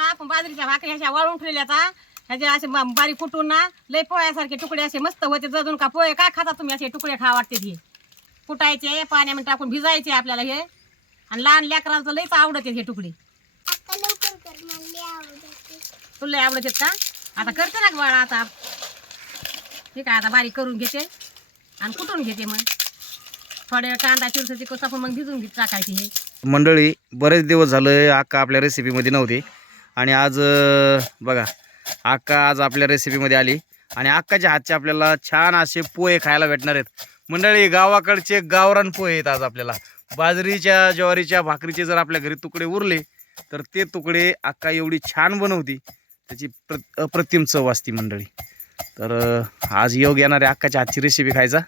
ना आपण बाजरीच्या भाकरी अशा वाळून ठेवल्या आता ह्याचे असे ब- बारीक कुटून ना लय पोळ्यासारखे तुकडे असे मस्त होते. जजून का पोहे काय खाता तुम्ही? असे तुकडे खा वाटते हे. कुटायचे पाण्यामध्ये टाकून भिजायचे आपल्याला हे. आणि लहान लेकरांचं लयच आवडते हे तुकडे. आता लवकर कर मला लय आवडते तुला लय आवडत का? आता करते ना बाळा आता. ठीक आहे आता बारीक करून घेते. आणि कुटून घेते मग. थोड्या वेळ कांदा चिरसाची कसं मग भिजून घेत टाकायची हे. मंडळी बरेच दिवस झालं अक्का आपल्या रेसिपीमध्ये नव्हती. आणि आज बघा अक्का आज आपल्या रेसिपीमध्ये आली. आणि अक्काच्या हातचे आपल्याला छान असे पोहे खायला भेटणार आहेत. मंडळी गावाकडचे गावरान पोहे आहेत आज आपल्याला. बाजरीच्या ज्वारीच्या भाकरीचे जर आपल्या घरी तुकडे उरले तर ते तुकडे अक्का एवढी छान बनवती. त्याची प्र अप्रतिम चव असती मंडळी. तर आज योग येणार आहे अक्काच्या हातची रेसिपी खायचा.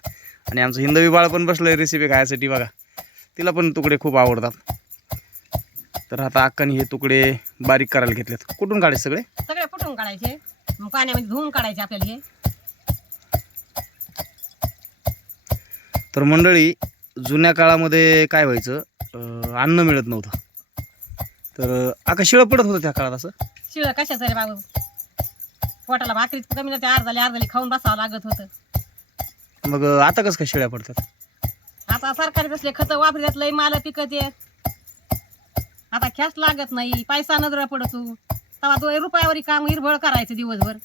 आणि आमचं हिंदवी बाळ पण बसलं आहे रेसिपी खायसाठी बघा. तिला पण तुकडे खूप आवडतात. तर आता अक्काने हे तुकडे बारीक करायला घेतलेत. कुठून काढायचे सगळे? सगळे कुटून काढायचे? मग पाण्यामध्ये धुवून काढायचे आपल्याला हे. तर मंडळी जुन्या काळामध्ये काय व्हायचं? अं, अन्न मिळत नव्हतं. तर आका शिळं पडत होतं त्या काळात असं? शिळ कशाचं रे बाबू? पोटाला भाकरी कमी नव्हती अर्धाली अर्धाली खाऊन बसावं लागत होतं. मग आता कसं काय शिळ्या पडतात? आता सरकारी बसले खतं वापरतात लय माल पिकत येत आता खेच लागत नाही पैसा नजर पडतो. तेव्हा दोन रुपयावरी काम हिरभळ करायचं दिवसभर.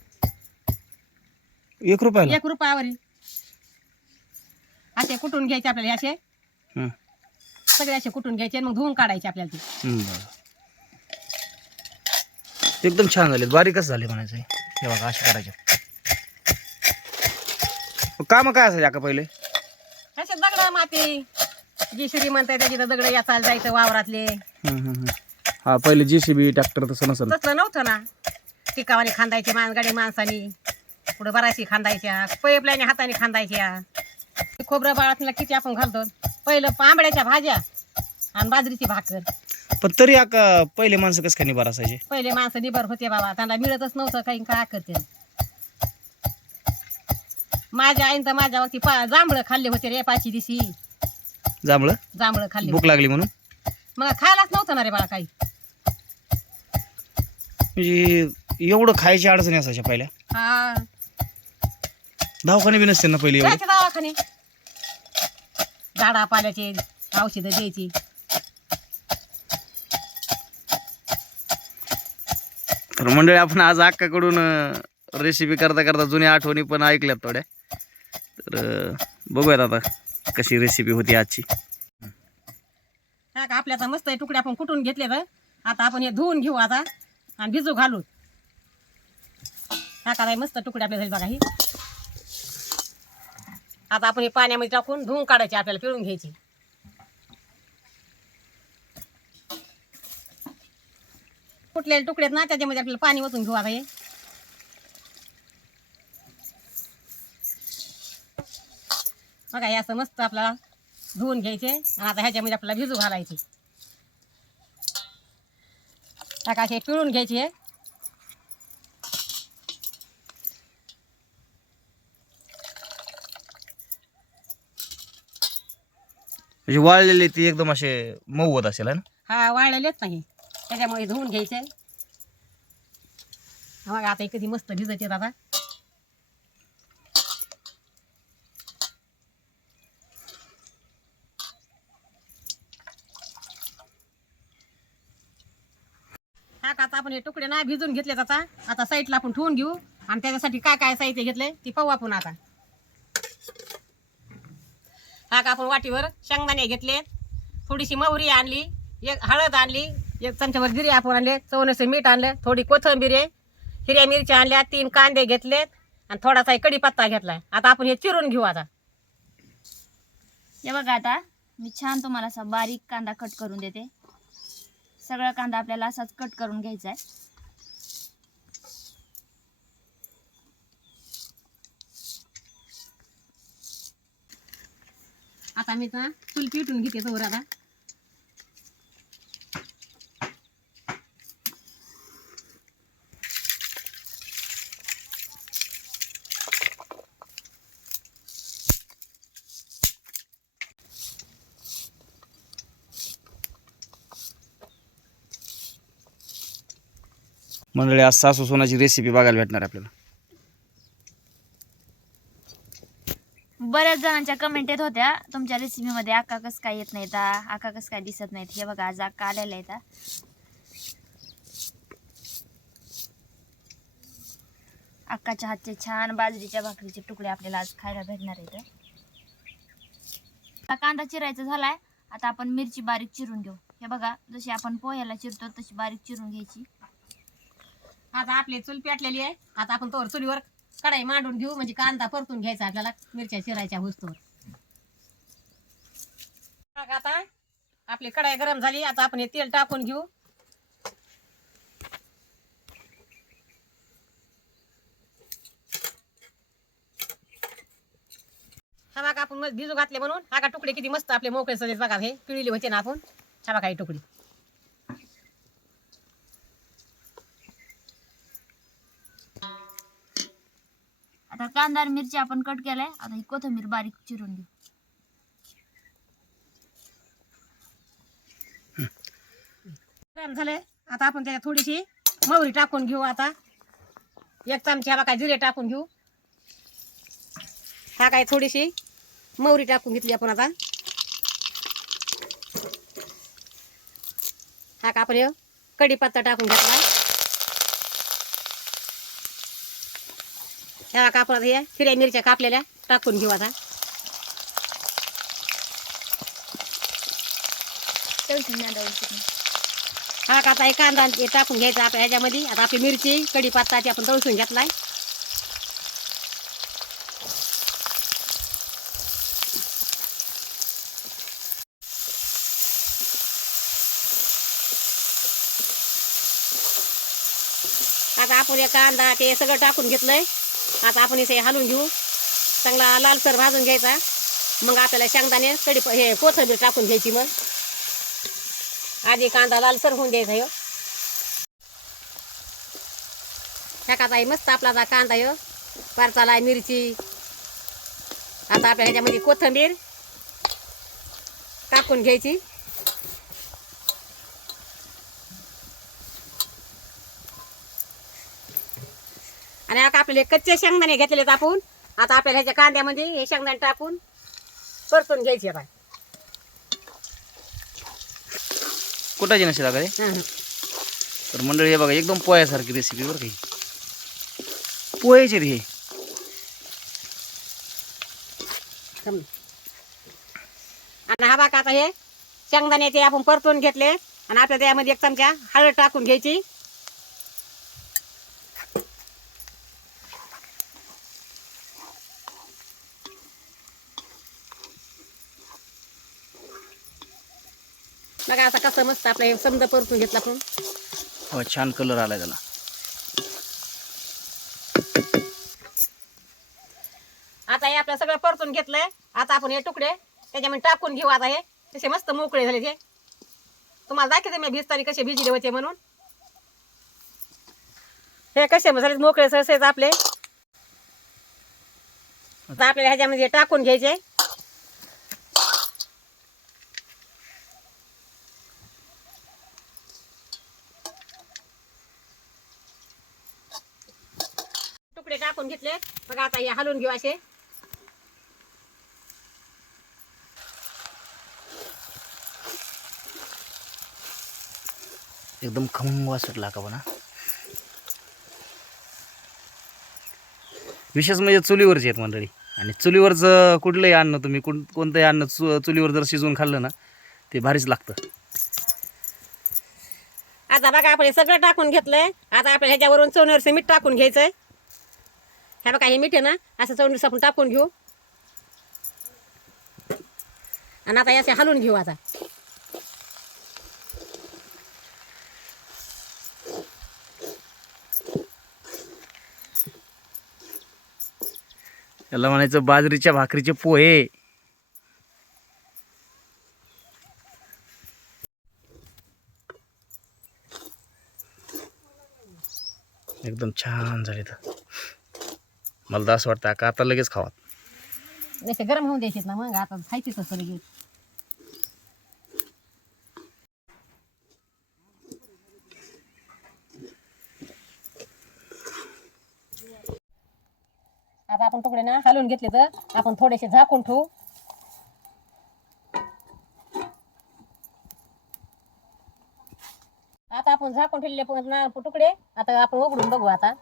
एक रुपयाला? एक रुपयावरी. असे कुटून घ्यायचे आपल्याला? असे? हं. सगळे असे कुटून घ्यायचे? आणि मग धुवून काढायचे आपल्याला ते. बरं. ते एकदम छान झाले बारीकच झाले म्हणायचं. हे. हे बघा असे करायचे. काम काय असायचे आका पहिले? असे दगड माती. जी आहे त्याची तर दगड याचायला जायचं वावरातले. हं, हं, हं. हा पहिले जे सी बी ट्रॅक्टर तसं नसेल. तसलं नव्हतं ना. टिकावाने खांदायची मानगाडी माणसानी. पुढे बराचशी खांदायच्या पैपलाईने हाताने खांदायच्या. खोबरं बाळातला किती आपण घालतो? पहिलं आंबड्याच्या भाज्या आणि बाजरीची भाकर. पण तरी आका पहिले माणसं कसं काय निभार असायचे? पहिले माणसं निबर होते बाबा. त्यांना मिळतच नव्हतं काही काय करते. माझ्या आईन तर माझ्या वक्ती पा जांभळं खाल्ले होते रे पाचही दिवशी. जांभळं? जांभळं खाल्ले भूक लागली म्हणून? मग खायलाच नव्हतं ना रे बाळा काही. म्हणजे एवढं खायची अडचणी असायच्या पहिल्या. हा. दवाखाने बी नसते ना पहिले एवढे. जायचे दवाखाने. झाडा पाल्याचे औषधं द्यायची. तर मंडळी आपण आज अक्काकडून रेसिपी करता करता जुन्या आठवणी पण ऐकल्यात थोड्या. तर अं, बघूयात आता. कशी रेसिपी होती आजची? हा का आपल्याचा मस्त तुकडे आपण कुठून घेतले तर आता आपण हे धुवून घेऊ आता आणि भिजू घालू हा का मस्त तुकडे आपल्या बघा ही. आता आपण हे पाण्यामध्ये टाकून धुवून काढायचे आपल्याला पिळून घ्यायची. कुठलेले तुकडेत ना त्याच्यामध्ये आपल्याला पाणी ओतून घेऊ आता हे. बघा असं मस्त आपल्याला धुवून घ्यायचे आणि आता ह्याच्यामध्ये आपल्याला भिजू घालायचे. टाका पिळून घ्यायचे. म्हणजे वाळलेले ती एकदम असे मऊ होत असेल है ना? हा वाळलेलेच नाही त्याच्यामुळे धुवून घ्यायचे. बघा आता कधी मस्त भिजत येत आता. आपण हे तुकडे ना भिजून घेतले त्याचा आता. साईडला आपण ठेवून घेऊ. आणि त्याच्यासाठी काय काय साहित्य घेतलंय ती पाहू आपण आता. हा का आपण वाटीवर शेंगदाणे घेतले. थोडीशी मोहरी आणली. एक हळद आणली. एक चमच्यावर जिरे आपण आणले. चवनसे मीठ आणलं. थोडी कोथिंबीर आहे. हिरव्या मिरच्या आणल्या. तीन कांदे घेतलेत आणि थोडासा कडीपत्ता कढीपत्ता घेतलाय आता आपण हे चिरून घेऊ आता. हे बघा आता. मी छान तुम्हाला असा बारीक कांदा कट करून देते. सगळा कांदा आपल्याला असाच कट करून घ्यायचा आहे. आता मी तुला चूल पिटून घेते चौर आता मंडळी आज सासू सोनाची रेसिपी बघायला भेटणार आपल्याला. बऱ्याच जणांच्या कमेंट येत होत्या तुमच्या रेसिपीमध्ये अक्का कसं काय येत नाहीत अक्का आका कसं काय दिसत नाहीत. हे बघा आज अक्का आलेला आहेत अक्काच्या हातचे छान बाजरीच्या भाकरीचे तुकडे आपल्याला आज खायला भेटणार आहेत. आता कांदा चिरायचा झालाय आता आपण मिरची बारीक चिरून घेऊ. हे बघा जशी आपण पोह्याला चिरतो तशी बारीक चिरून घ्यायची. आता आपली चूल पेटलेली आहे. आता आपण तोवर चुलीवर कढाई मांडून घेऊ. म्हणजे कांदा परतून घ्यायचा आपल्याला मिरच्या चिरायच्या वस्तूवर. आता आपली कढाई गरम झाली. आता आपण हे तेल टाकून घेऊ. हा बघा आपण मस्त भिजू घातले म्हणून. हा का तुकडे किती मस्त आपले मोकळे सजेत बघा हे पिळले होते ना आपण. हा बघा ही तुकडी. कांदा आणि मिरची आपण कट केलाय. आता ही कोथिंबीर बारीक चिरून घेऊ. गरम झालंय. आता आपण त्याच्यात थोडीशी मोहरी टाकून घेऊ आता. एक चमची हा काय जिरे टाकून घेऊ. हा काय थोडीशी मोहरी टाकून घेतली आपण आता. हा का आपण कढीपत्ता टाकून घेतला. ह्या कापडात आपण हिऱ्या हे मिरच्या कापलेल्या टाकून घेऊ आता. हा का आता कांदा टाकून घ्यायचा आपल्या ह्याच्यामध्ये. आता आपली मिरची कढीपत्ता ती आपण तळसून घेतलाय. आता आपण कांदा ते सगळं टाकून घेतलंय. आता आपण इथे हलवून घेऊ. चांगला लालसर भाजून घ्यायचा. मग आपल्याला शेंगदाणे कढी हे कोथंबीर टाकून घ्यायची मग. आधी कांदा लालसर होऊन द्यायचा ह्यो. ह्या कांदा मस्त आपला आता कांदा ह्यो. परचाला मिरची. आता आपल्या ह्याच्यामध्ये कोथिंबीर टाकून घ्यायची. आणि आता आपल्याला कच्चे शेंगदाणे घेतलेले आहेत आपण. आता आपल्याला ह्याच्या कांद्यामध्ये हे शेंगदाणे टाकून परतून घ्यायचे आता कुठाची नसेल हं. तर मंडळी हे बघा एकदम पोह्यासारखी रेसिपी बरं काही पोह्याचे रे हे. आणि हा बाक आता हे शेंगदाणे ते आपण परतून घेतले आणि आपल्या त्यामध्ये एक चमचा हळद टाकून घ्यायची. बघा आता कसं मस्त आपलं हे समजा परतून घेतलं आपण. हो छान कलर आलाय त्याला. आता हे आपलं सगळं परतून घेतलंय. आता आपण हे तुकडे त्याच्यामध्ये टाकून घेऊ आता हे. तसे मस्त मोकळे झाले ते तुम्हाला दाखवते मी भिजताना कसे भिजले होते म्हणून. हे कसे झाले मोकळे सहसेच आपले. आपल्याला ह्याच्यामध्ये टाकून घ्यायचे तुकडे टाकून घेतले. बघा आता हे हलवून घेऊ असे. एकदम खमंग वास सुटला का म्हणा विशेष म्हणजे चुलीवरचे आहेत मंडळी. आणि चुलीवरचं कुठलंही अन्न तुम्ही कोण कोणतंही अन्न चु चुलीवर जर शिजवून खाल्लं ना ते भारीच लागतं. आता बघा आपण हे सगळं टाकून घेतलंय. आता आपण ह्याच्यावरून चवणीवरचं मीठ टाकून घ्यायचंय. हे बघा हे मीठ आहे ना असं चवणीस आपण टाकून घेऊ. आणि आता असे हलवून घेऊ आता. याला म्हणायचं बाजरीच्या भाकरीचे पोहे. एकदम छान झाले तर. मला तर असं वाटतं का आता लगेच खावा. गरम होऊन द्यायचे ना मग आता खायचे तसं लगेच. आता आपण तुकडे ना हलवून घेतले तर आपण थोडेसे झाकून ठेवू. आता आपण झाकून ठेवले पण ना तुकडे आता आपण उघडून बघू आता.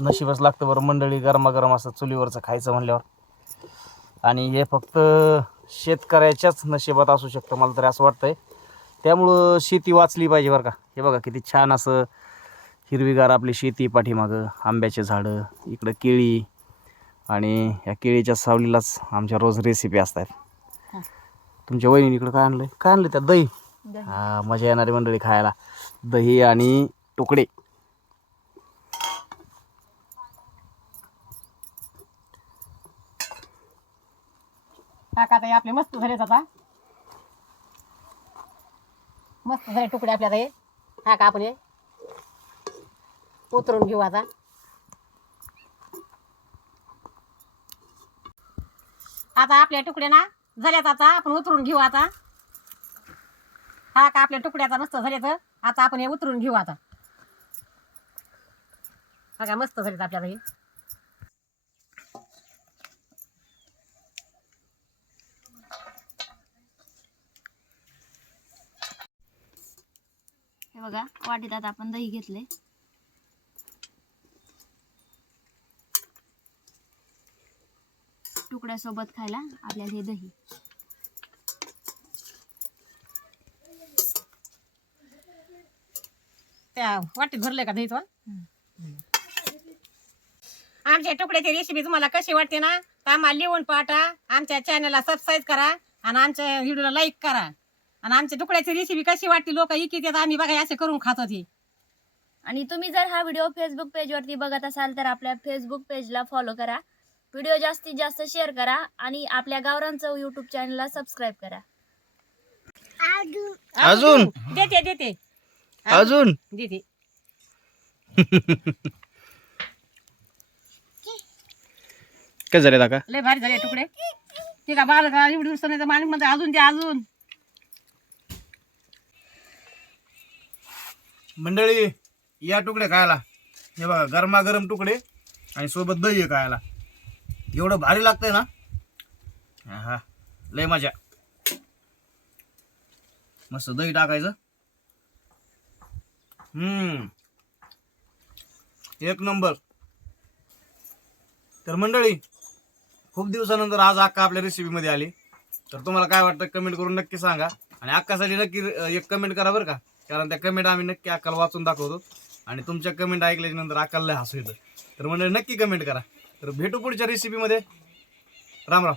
नशीबच लागतं बरं मंडळी गरमागरम असं चुलीवरचं खायचं म्हणल्यावर. आणि हे फक्त शेतकऱ्याच्याच नशिबात असू शकतं मला तरी असं वाटतंय. त्यामुळं शेती वाचली पाहिजे बरं का. हे बघा किती छान असं हिरवीगार आपली शेती पाठीमागं. आंब्याचे झाडं इकडं केळी आणि या केळीच्या सावलीलाच आमच्या रोज रेसिपी असतात. तुमच्या वहिनी इकडं काय आणलं काय आणलं दही. दही. हा मजा येणारी मंडळी खायला. दही आणि तुकडे. टाका आपले मस्त झालेत आता मस्त झाले तुकडे आपल्या हे हे का आपण हे? उतरून घेऊ आता. आता आपल्या तुकडे ना झाल्यात आता. आपण उतरून घेऊ आता. हा का आपल्या तुकड्याचा मस्त तर आता आपण हे उतरून घेऊ आता. हा का मस्त झालेत आपल्याला हे हे बघा वाटीत आता आपण दही घेतले. तुकड्यासोबत खायला आपल्याला हे दही. त्या वाटीत भरले का दहीच आमच्या तुकड्याची रेसिपी तुम्हाला कशी वाटते ना? तर आम्हाला लिहून पाठा आमच्या चॅनलला सबस्क्राईब करा आणि आमच्या व्हिडिओला लाईक करा. आणि आमच्या तुकड्याची रेसिपी कशी वाटते लोक इकित येतात आम्ही बघा असे करून खात होती आणि तुम्ही जर हा व्हिडिओ फेसबुक पेजवरती बघत असाल तर आपल्या फेसबुक पेजला फॉलो करा. व्हिडिओ जास्तीत जास्त शेअर करा आणि आपल्या गावरांचं यूट्यूब चॅनलला सबस्क्राईब करा. अजून? देते देते. अजून? देते. काय झाले दाका लय भारी झाले तुकडे ठीक आहे बाल का एवढी दिवस नाही माणूस म्हणते अजून द्या अजून. मंडळी या तुकडे खायला. हे बघा गरमागरम तुकडे आणि सोबत दही खायला. एवढं भारी लागतंय ना? हा लय मजा. मस्त दही टाकायचं. हम्म. एक नंबर. तर मंडळी खूप दिवसानंतर आज अक्का आपल्या रेसिपीमध्ये आली. तर तुम्हाला काय वाटतं कमेंट करून नक्की सांगा. आणि अक्कासाठी नक्की एक कमेंट करा बरं का. कारण त्या कमेंट आम्ही नक्की अकल वाचून दाखवतो. आणि तुमच्या कमेंट ऐकल्याच्यानंतर अकलला हसू येतं. तर म्हणजे नक्की कमेंट करा. तर भेटू पुढच्या रेसिपीमध्ये राम राम.